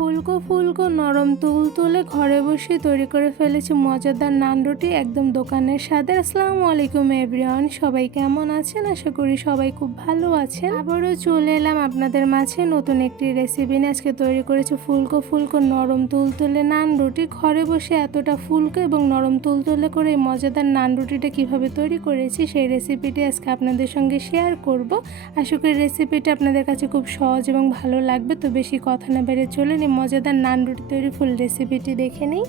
ফুলকো ফুলকো নরম তুলতুলে ঘরে বসে তৈরি করে ফেলেছি মজাদার নান রুটি, একদম দোকানের স্বাদে। আসসালামু আলাইকুম এভরিওয়ান, সবাই কেমন আছেন? আশা করি সবাই খুব ভালো আছেন। আবারও চলে এলাম আপনাদের মাঝে নতুন একটি রেসিপি নিয়ে। আজকে তৈরি করেছি ফুলকো ফুলকো নরম তুলতুলে নান রুটি। ঘরে বসে এতটা ফুলকো এবং নরম তুলতুলে করে এই মজাদার নান রুটিটা কীভাবে তৈরি করেছি সেই রেসিপিটি আজকে আপনাদের সঙ্গে শেয়ার করব। আশা করি রেসিপিটা আপনাদের কাছে খুব সহজ এবং ভালো লাগবে। তো বেশি কথা না বেড়ে চলুন এই মজাদার নান রুটি তৈরি ফুল রেসিপিটি দেখে নিই।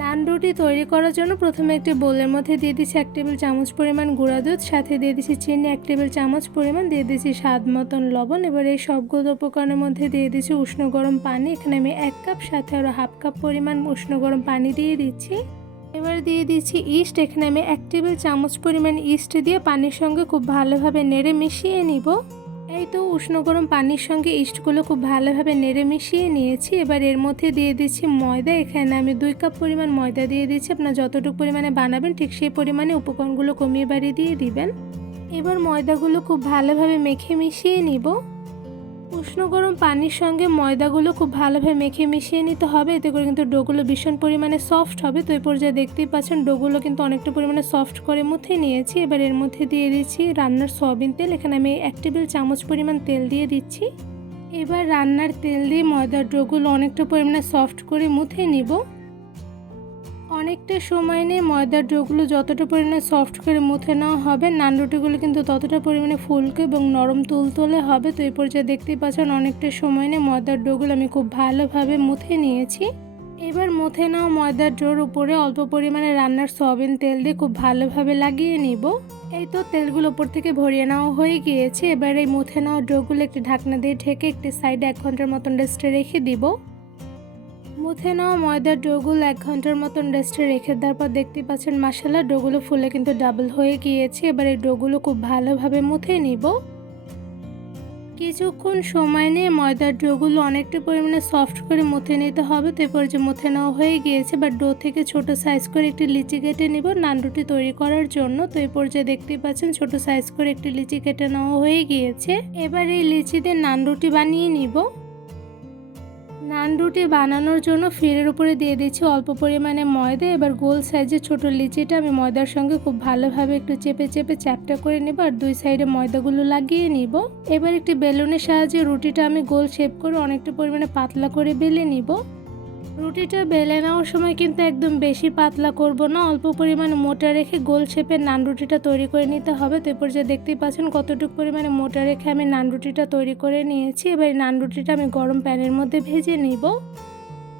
নান রুটি তৈরি করার জন্য প্রথমে একটি বোলের মধ্যে দিয়ে দিচ্ছি 1 টেবিল চামচ পরিমাণ গুঁড়া দুধ, সাথে দিয়ে দিচ্ছি চিনি 1 টেবিল চামচ পরিমাণ, দিয়ে দিচ্ছি স্বাদ মতন লবণ। এবার এই সবগুলো উপকরণের মধ্যে দিয়ে দিচ্ছি উষ্ণ গরম পানি। এখানে আমি 1 কাপ সাথে আরও হাফ কাপ পরিমাণ উষ্ণ গরম পানি দিয়ে দিচ্ছি। এবার দিয়ে দিচ্ছি ইস্ট। এখানে আমি 1 টেবিল চামচ পরিমাণ ইস্ট দিয়ে পানির সঙ্গে খুব ভালোভাবে নেড়ে মিশিয়ে নিব। এই তো উষ্ণ গরম পানির সঙ্গে ইস্টগুলো খুব ভালোভাবে নেড়ে মিশিয়ে নিয়েছি। এবার এর মধ্যে দিয়ে দিচ্ছি ময়দা। এখানে আমি 2 কাপ পরিমাণ ময়দা দিয়ে দিচ্ছি। আপনারা যতটুকু পরিমাণে বানাবেন ঠিক সেই পরিমাণে উপকরণগুলো কমিয়ে বাড়িয়ে দিয়ে দিবেন। এবার ময়দাগুলো খুব ভালোভাবে মেখে মিশিয়ে নিব। উষ্ণ গরম পানির সঙ্গে ময়দাগুলো খুব ভালোভাবে মেখে মিশিয়ে নিতে হবে, এতে করে কিন্তু ডোগুলো ভীষণ পরিমাণে সফট হবে। তো এই পর্যায়ে দেখতেই পাচ্ছেন ডোগুলো কিন্তু অনেকটা পরিমাণে সফট করে মুথে নিয়েছি। এবার এর মধ্যে দিয়ে দিচ্ছি রান্নার সয়াবিন তেল। এখানে আমি 1 টেবিল চামচ পরিমাণ তেল দিয়ে দিচ্ছি। এবার রান্নার তেল দিয়ে ময়দার ডোগুলো অনেকটা পরিমাণে সফট করে মুথে নিব। অনেকটা সময় নিয়ে ময়দার ডোগুলো যতটা পরিমাণে সফট করে মুথে নেওয়া হবে নান রুটিগুলো কিন্তু ততটা পরিমাণে ফুলকো এবং নরম তুলতুলে হবে। তো এই পর্যায়ে দেখতেই পাচ্ছেন অনেকটা সময় নিয়ে ময়দার ডোগুলো আমি খুব ভালোভাবে মুথে নিয়েছি। এবার মুথে নেওয়া ময়দার ডোর উপরে অল্প পরিমাণে রান্নার সয়াবিন তেল দিয়ে খুব ভালোভাবে লাগিয়ে নিব। এই তো তেলগুলো উপর থেকে ভরিয়ে নেওয়া হয়ে গিয়েছে। এবার এই মুথে নেওয়া ডোগুলো একটি ঢাকনা দিয়ে ঢেকে একটি সাইডে 1 ঘন্টার মতন রেস্টে রেখে দিব। মুথে নেওয়া ময়দার ডোগুলো 1 ঘন্টার মতন রেস্টে রেখে দেওয়ার পর দেখতেই পাচ্ছেন মাশাআল্লাহ ডোগুলো ফুলে কিন্তু ডাবল হয়ে গিয়েছে। এবার এই ডোগুলো খুব ভালোভাবে মুথে নিব। কিছুক্ষণ সময় নিয়ে ময়দার ডোগুলো অনেকটা পরিমাণে সফট করে মুথে নিতে হবে। তো এরপর যে মুথে নেওয়া হয়ে গিয়েছে বা ডো থেকে ছোট সাইজ করে একটি লিচি কেটে নিব নান রুটি তৈরি করার জন্য। তো এই পর্যায়ে দেখতেই পাচ্ছেন ছোট সাইজ করে একটি লিচি কেটে নেওয়া হয়ে গিয়েছে। এবার এই লিচি দিয়ে নান রুটি বানিয়ে নিব। নান রুটি বানানোর জন্য ফিরের উপরে দিয়ে দিচ্ছি অল্প পরিমাণে ময়দা। এবার গোল সাইজের ছোট লিচিটা আমি ময়দার সঙ্গে খুব ভালোভাবে একটু চেপে চেপে চ্যাপটা করে নেব আর 2 সাইডে ময়দাগুলো লাগিয়ে নিব। এবার একটি বেলুনের সাহায্যে রুটিটা আমি গোল শেপ করে অনেকটা পরিমাণে পাতলা করে বেলে নিব। রুটিটা বেলে নেওয়ার সময় কিন্তু একদম বেশি পাতলা করব না, অল্প পরিমাণে মোটা রেখে গোল শেপের নান রুটিটা তৈরি করে নিতে হবে। তো এরপর যে দেখতেই পাচ্ছেন কতটুকু পরিমাণে মোটা রেখে আমি নান রুটিটা তৈরি করে নিয়েছি। এবার এই নান রুটিটা আমি গরম প্যানের মধ্যে ভেজে নিব।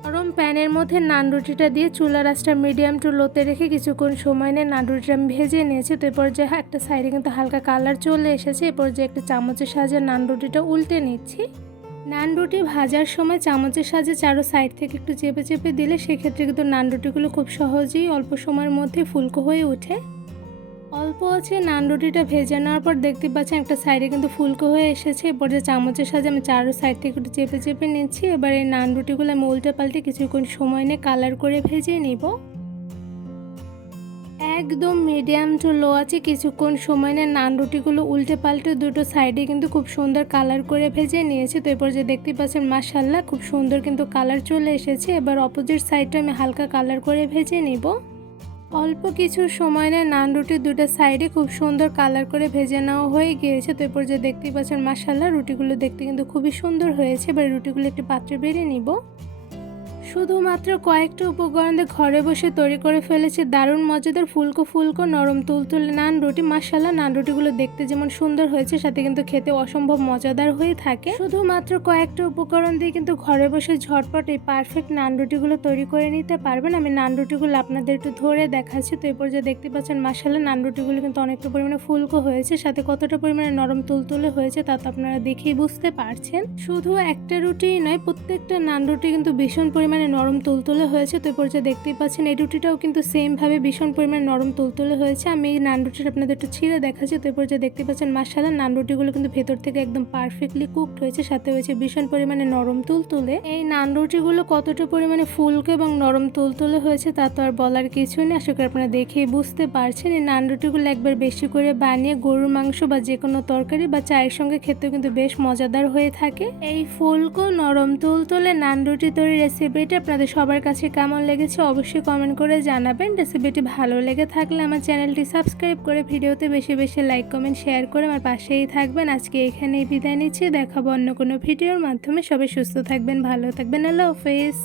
গরম প্যানের মধ্যে নান রুটিটা দিয়ে চুলার আঁচটা মিডিয়াম টু লোতে রেখে কিছুক্ষণ সময় নিয়ে নান রুটিটা আমি ভেজে নিয়েছি। তো এরপর যে একটা সাইডে কিন্তু হালকা কালার চলে এসেছে। এরপর যে একটা চামচের সাহায্যে নান রুটিটা উল্টে নিচ্ছি। নান রুটি ভাজার সময় চামচের সাহায্যে চারো সাইড থেকে একটু চেপে চেপে দিলে সেক্ষেত্রে কিন্তু নান রুটিগুলো খুব সহজেই অল্প সময়ের মধ্যে ফুলকো হয়ে ওঠে। অল্প আছে নান রুটিটা ভেজে নেওয়ার পর দেখতে পাচ্ছেন একটা সাইডে কিন্তু ফুলকো হয়ে এসেছে। এরপর যে চামচের সাহায্যে আমি চারো সাইড থেকে একটু চেপে চেপে নিচ্ছি। এবার এই নান রুটিগুলো আমি উল্টে পাল্টে কিছুক্ষণ সময় নিয়ে কালার করে ভেজে নিব। একদম মিডিয়াম টু লো আছে কিছুক্ষণ সময় নিয়ে নান রুটিগুলো উল্টে পাল্টে দুটো সাইডে কিন্তু খুব সুন্দর কালার করে ভেজে নিয়েছি। তো এরপর যে দেখতে পাচ্ছেন মাশাআল্লাহ খুব সুন্দর কিন্তু কালার চলে এসেছে। এবার অপোজিট সাইডটা আমি হালকা কালার করে ভেজে নিব। অল্প কিছু সময় নিয়ে নান রুটির দুটো সাইডে খুব সুন্দর কালার করে ভেজে নেওয়া হয়ে গিয়েছে। তো এরপর যে দেখতেই পাচ্ছেন মাশাআল্লাহ রুটিগুলো দেখতে কিন্তু খুবই সুন্দর হয়েছে। এবার রুটিগুলো একটি পাত্রে বেড়ে নিব। শুধুমাত্র কয়েকটা উপকরণ দিয়ে ঘরে বসে তৈরি করে ফেলেছি দারুণ মজাদার ফুলকো ফুলকো নরম তুলতুলে নান রুটি। মাশাআল্লাহ নান রুটিগুলো দেখতে যেমন সুন্দর হয়েছে সাথে কিন্তু খেতে অসম্ভব মজাদার হয়ে থাকে। শুধুমাত্র কয়েকটা উপকরণ দিয়ে কিন্তু ঘরে বসে ঝটপট এই পারফেক্ট নান রুটিগুলো তৈরি করে নিতে পারবেন। আমি নান রুটিগুলো আপনাদের একটু ধরে দেখাচ্ছি। তো এরপর যে দেখতে পাচ্ছেন মাশাআল্লাহ নান রুটিগুলো কিন্তু অনেকটা পরিমাণে ফুলকো হয়েছে, সাথে কতটা পরিমাণে নরম তুলতুলে হয়েছে তা তো আপনারা দেখেই বুঝতে পারছেন। শুধু একটা রুটি নয়, প্রত্যেকটা নান রুটি কিন্তু ভীষণ পরিমাণে পরিমাণে নরম তুলতুলে হয়েছে। তো এই পর্যায়ে দেখতেই পাচ্ছেন এই রুটিটাও কিন্তু সেমভাবে ভীষণ পরিমাণে নরম তুলতুলে হয়েছে। আমি এই নান রুটিটা আপনাদের একটু ছিঁড়ে দেখাচ্ছি। তো এই পর্যায়ে দেখতে পাচ্ছেন মাশাআল্লাহ নান রুটিগুলো কিন্তু ভেতর থেকে একদম পারফেক্টলি কুকড হয়েছে, সাথে হয়েছে ভীষণ পরিমাণে নরম তুলতুলে। এই নান রুটিগুলো কতটা পরিমাণে ফুলকো এবং নরম তুলতুলে হয়েছে তা তো আর বলার কিছু নেই, আশা করি আপনারা দেখেই বুঝতে পারছেন। এই নান রুটিগুলো একবার বেশি করে বানিয়ে গরুর মাংস বা যে কোনো তরকারি বা চায়ের সঙ্গে খেতেও কিন্তু বেশ মজাদার হয়ে থাকে। এই ফুলকো নরম তুলতুলে নান রুটি তৈরি রেসিপিটা আপনাদের সবার কাছে কেমন লেগেছে অবশ্যই কমেন্ট করে জানাবেন। রেসিপিটি ভালো লেগে থাকলে আমার চ্যানেলটি সাবস্ক্রাইব করে ভিডিওতে বেশি বেশি লাইক কমেন্ট শেয়ার করে আমার পাশেই থাকবেন। আজকে এখানেই বিদায় নিচ্ছি, দেখাবো অন্য কোনো ভিডিওর মাধ্যমে। সবাই সুস্থ থাকবেন, ভালো থাকবেন, আল্লাহ হাফেজ।